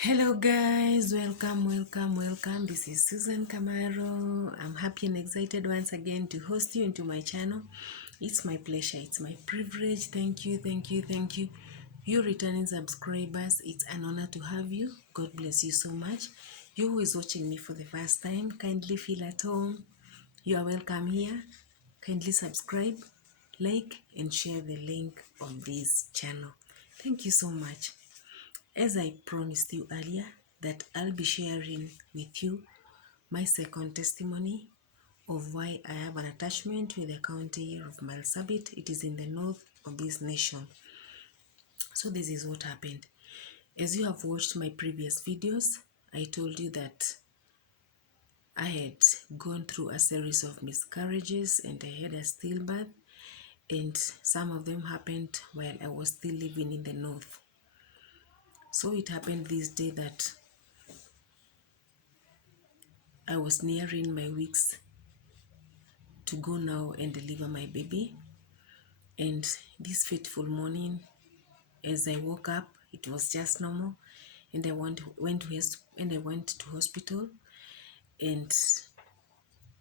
Hello guys, welcome. This is Susan Camaro. I'm happy and excited once again to host you into my channel. It's my pleasure, it's my privilege. Thank you. You returning subscribers, it's an honor to have you. God bless you so much. You who is watching me for the first time, kindly feel at home. You are welcome here. Kindly subscribe, like, and share the link of this channel. Thank you so much. As I promised you earlier, that I'll be sharing with you my second testimony of why I have an attachment with the county of Marsabit. It is in the north of this nation. So this is what happened. As you have watched my previous videos, I told you that I had gone through a series of miscarriages and I had a stillbirth, and some of them happened while I was still living in the north. So it happened this day that I was nearing my weeks to go now and deliver my baby. And this fateful morning, as I woke up, it was just normal, and I went to hospital, and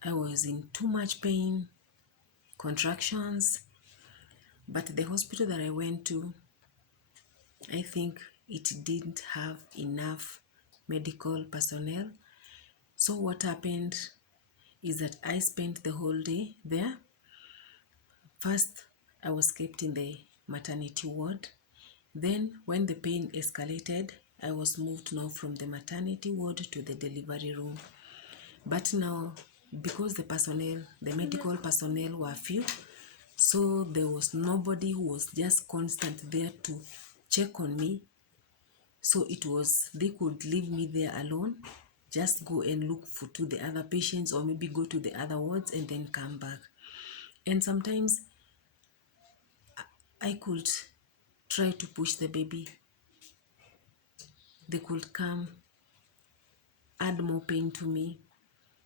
I was in too much pain, contractions. But the hospital that I went to, I think it didn't have enough medical personnel. So what happened is that I spent the whole day there. First, I was kept in the maternity ward. Then, when the pain escalated, I was moved now from the maternity ward to the delivery room. But now, because the medical personnel were few, so there was nobody who was just constant there to check on me. So they could leave me there alone, just go and look to the other patients, or maybe go to the other wards and then come back. And sometimes I could try to push the baby. They could come, add more pain to me,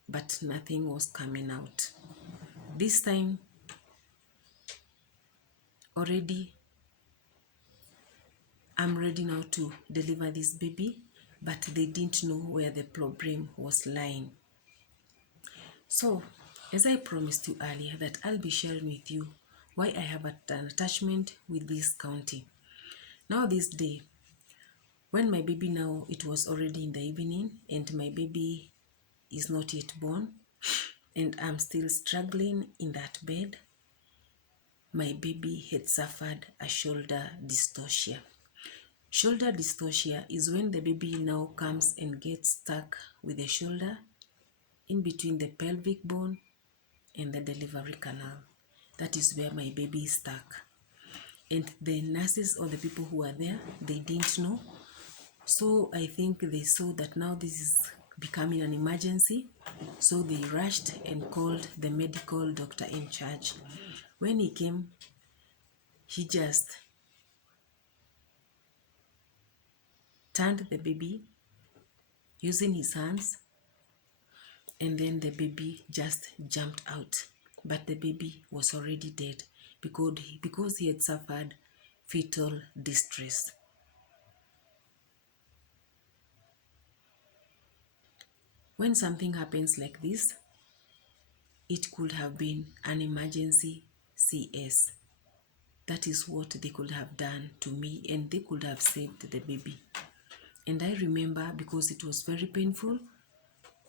but nothing was coming out. This time, already, I'm ready now to deliver this baby, but they didn't know where the problem was lying. So, as I promised you earlier, that I'll be sharing with you why I have an attachment with this county. Now this day, when my baby now, it was already in the evening, and my baby is not yet born, and I'm still struggling in that bed. My baby had suffered a shoulder dystocia. Shoulder dystocia is when the baby now comes and gets stuck with the shoulder in between the pelvic bone and the delivery canal. That is where my baby is stuck. And the nurses or the people who are there, they didn't know. So I think they saw that now this is becoming an emergency. So they rushed and called the medical doctor in charge. When he came, he just turned the baby using his hands, and then the baby just jumped out. But the baby was already dead because he had suffered fetal distress. When something happens like this, it could have been an emergency CS. That is what they could have done to me, and they could have saved the baby. And I remember, because it was very painful,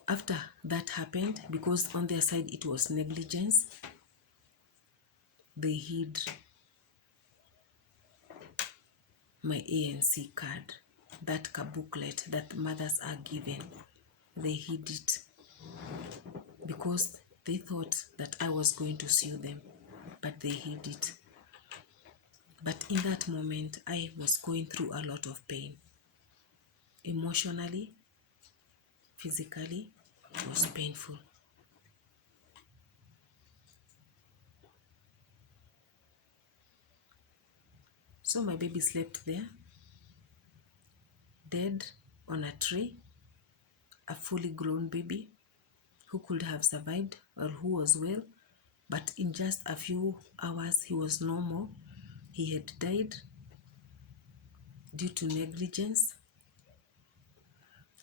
after that happened, because on their side it was negligence, they hid my ANC card, that booklet that mothers are given. They hid it because they thought that I was going to sue them, but they hid it. But in that moment, I was going through a lot of pain. Emotionally, physically, it was painful. So my baby slept there, dead on a tray, a fully grown baby who could have survived or who was well, but in just a few hours he was normal. He had died due to negligence.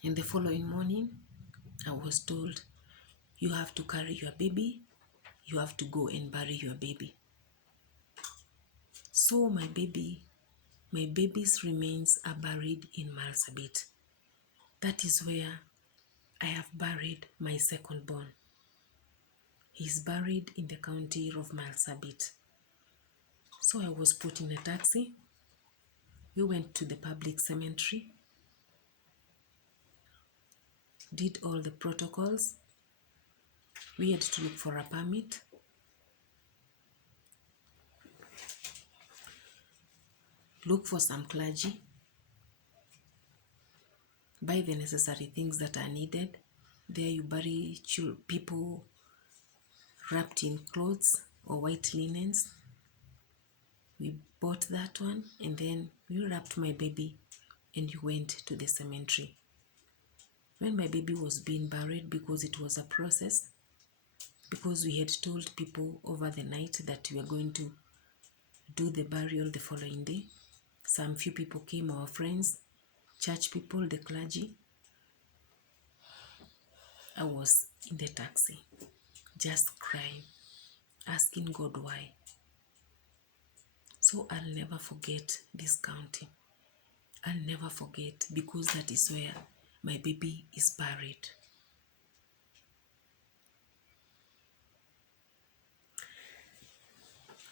And the following morning, I was told, you have to carry your baby, you have to go and bury your baby. So my baby's remains are buried in Marsabit. That is where I have buried my second born. He's buried in the county of Marsabit. So I was put in a taxi. We went to the public cemetery, did all the protocols. We had to look for a permit. Look for some clergy, buy the necessary things that are needed. There you bury people wrapped in clothes or white linens. We bought that one and then we wrapped my baby and we went to the cemetery. When my baby was being buried, because it was a process, because we had told people over the night that we were going to do the burial the following day. Some few people came, our friends, church people, the clergy. I was in the taxi, just crying, asking God why. So I'll never forget this county. I'll never forget, because that is where my baby is buried.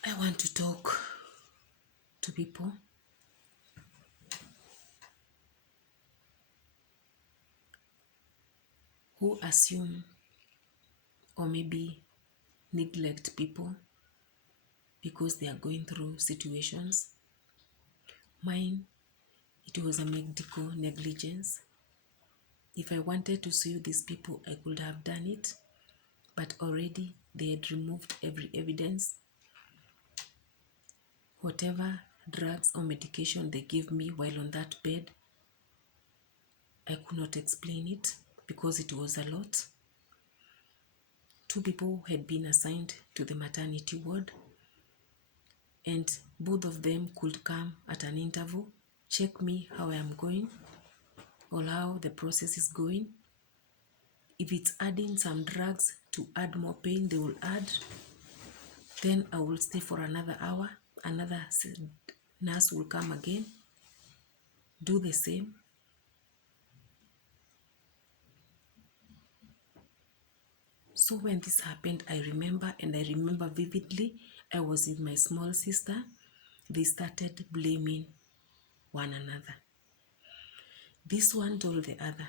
I want to talk to people who assume or maybe neglect people because they are going through situations. Mine, it was a medical negligence. If I wanted to sue these people, I could have done it, but already they had removed every evidence. Whatever drugs or medication they gave me while on that bed, I could not explain it because it was a lot. 2 people had been assigned to the maternity ward, and both of them could come at an interval, check me how I am going or how the process is going. If it's adding some drugs to add more pain, they will add. Then I will stay for another hour. Another nurse will come again, do the same. So when this happened, I remember vividly, I was with my small sister. They started blaming one another. This one told the other,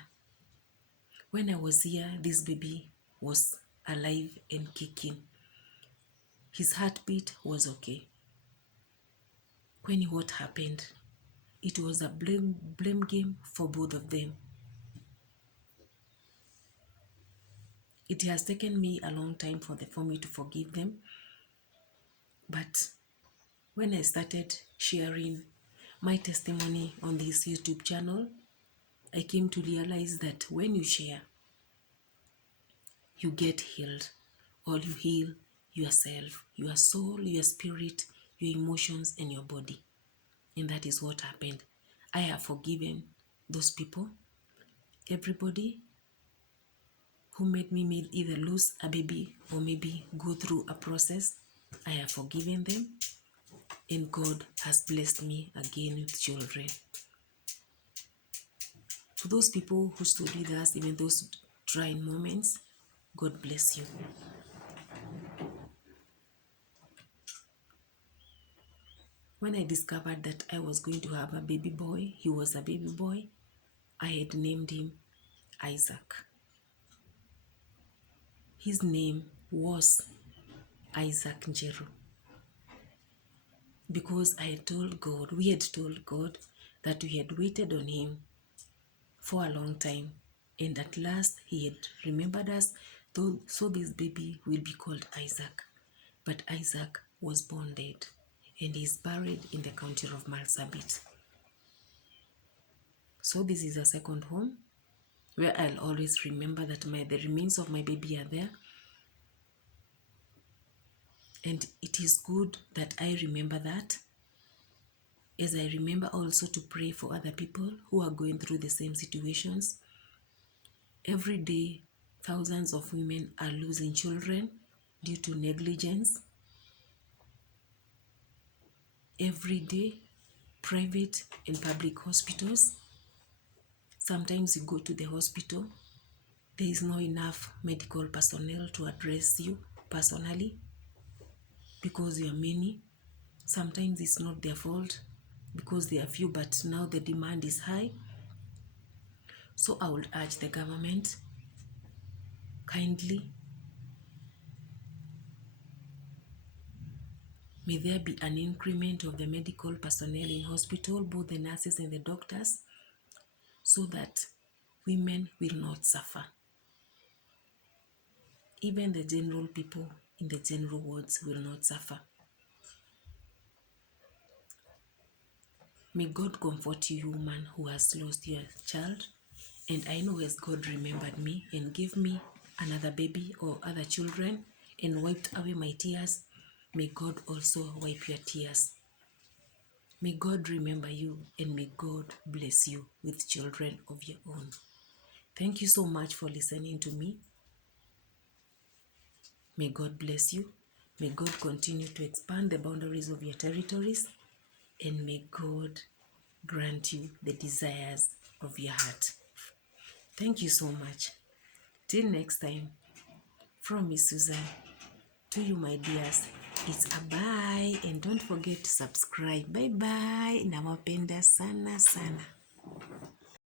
when I was here, this baby was alive and kicking. His heartbeat was okay. When what happened, it was a blame game for both of them. It has taken me a long time for me to forgive them. But when I started sharing my testimony on this YouTube channel, I came to realize that when you share, you get healed, or you heal yourself, your soul, your spirit, your emotions, and your body. And that is what happened. I have forgiven those people, everybody who made me either lose a baby or maybe go through a process. I have forgiven them, and God has blessed me again with children. To those people who stood with us, even those trying moments, God bless you. When I discovered that I was going to have a baby boy, he was a baby boy, I had named him Isaac. His name was Isaac Njeru, because we had told God that we had waited on him for a long time, and at last he had remembered us, so this baby will be called Isaac. But Isaac was born dead, and he is buried in the county of Marsabit. So this is a second home where I'll always remember that the remains of my baby are there. And it is good that I remember that, as I remember also to pray for other people who are going through the same situations. Every day, thousands of women are losing children due to negligence. Every day, private and public hospitals, sometimes you go to the hospital, there is not enough medical personnel to address you personally because you are many. Sometimes it's not their fault because they are few, but now the demand is high. So I would urge the government, kindly, may there be an increment of the medical personnel in hospital, both the nurses and the doctors, so that women will not suffer. Even the general people in the general wards will not suffer. May God comfort you, woman who has lost your child. And I know as God remembered me and gave me another baby or other children and wiped away my tears, may God also wipe your tears. May God remember you and may God bless you with children of your own. Thank you so much for listening to me. May God bless you. May God continue to expand the boundaries of your territories. And may God grant you the desires of your heart. Thank you so much. Till next time, from Miss Susan, to you my dears, it's a bye, and don't forget to subscribe. Bye bye. Nawapenda sana sana.